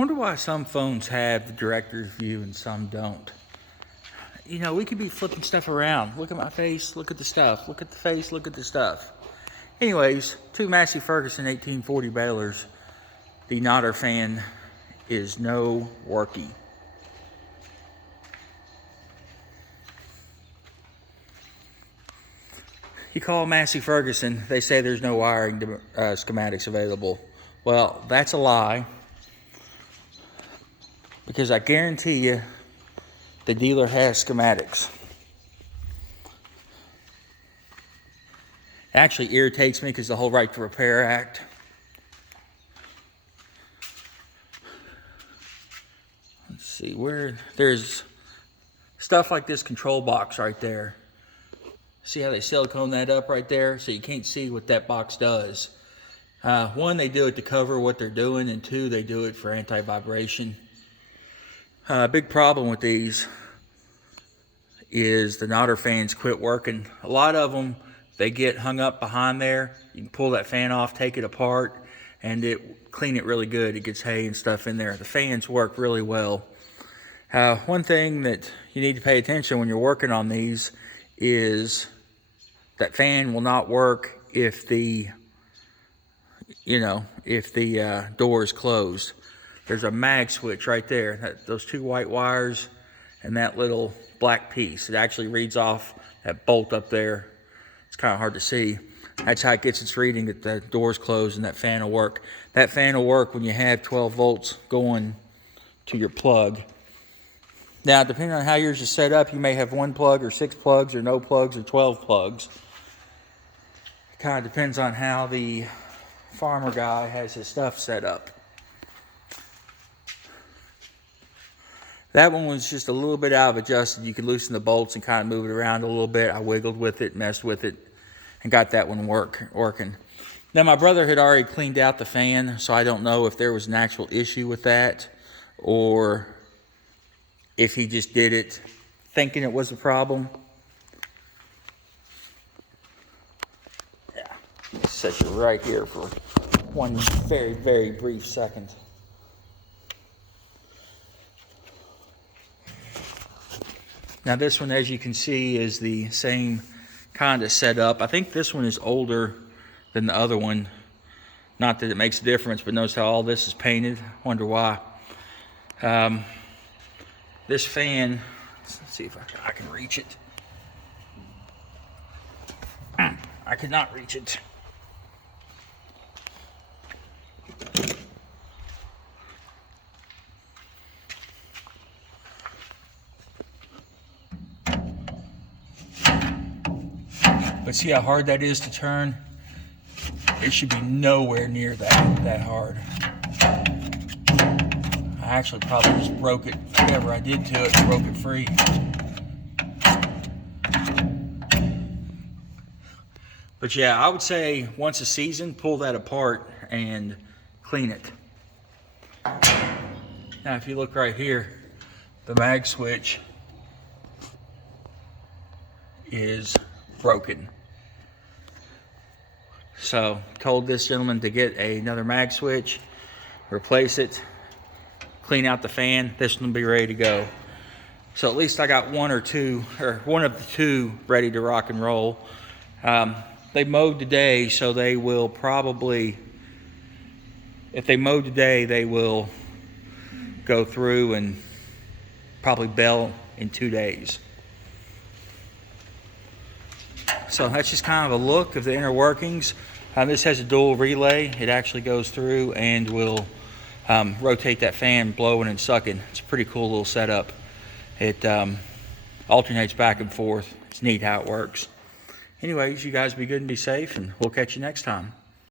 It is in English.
Wonder why some phones have the director's view and some don't. You know, we could be flipping stuff around. Look at my face, look at the stuff. Look at the face, look at the stuff. Anyways, two Massey Ferguson 1840 balers. The Nodder fan is no worky. You call Massey Ferguson, they say there's no wiring schematics available. Well, that's a lie. Because I guarantee you, the dealer has schematics. It actually irritates me because the whole Right to Repair Act. Let's see, where there's stuff like this control box right there. See how they silicone that up right there? So you can't see what that box does. One, they do it to cover what they're doing, and two, they do it for anti-vibration. Big problem with these is the Nodder fans quit working. A lot of them, they get hung up behind there. You can pull that fan off, take it apart, and clean it really good. It gets hay and stuff in there. The fans work really well. One thing that you need to pay attention when you're working on these is that fan will not work if the door is closed. There's a mag switch right there. Those two white wires and that little black piece. It actually reads off that bolt up there. It's kind of hard to see. That's how it gets its reading that the door's closed and that fan will work. That fan will work when you have 12 volts going to your plug. Now, depending on how yours is set up, you may have one plug or 6 plugs or no plugs or 12 plugs. It kind of depends on how the farmer guy has his stuff set up. That one was just a little bit out of adjusted. You could loosen the bolts and kind of move it around a little bit. I wiggled with it, messed with it, and got that one working. Now, my brother had already cleaned out the fan, so I don't know if there was an actual issue with that or if he just did it thinking it was a problem. Yeah, set you right here for one very, very brief second. Now this one, as you can see, is the same kind of setup. I think this one is older than the other one. Not that it makes a difference, but notice how all this is painted. Wonder why. This fan, let's see if I can reach it. I could not reach it. But see how hard that is to turn? It should be nowhere near that hard. I actually probably just broke it. Whatever I did to it, broke it free. But yeah, I would say once a season, pull that apart and clean it. Now, if you look right here, the mag switch is broken. So, told this gentleman to get another mag switch, replace it, clean out the fan. This one will be ready to go. So at least I got one of the two ready to rock and roll. They mowed today, so they will probably, if they mow today, they will go through and probably bell in 2 days. So that's just kind of a look of the inner workings. This has a dual relay. It actually goes through and will rotate that fan, blowing and sucking. It's a pretty cool little setup. It alternates back and forth. It's neat how it works. Anyways, you guys be good and be safe, and we'll catch you next time.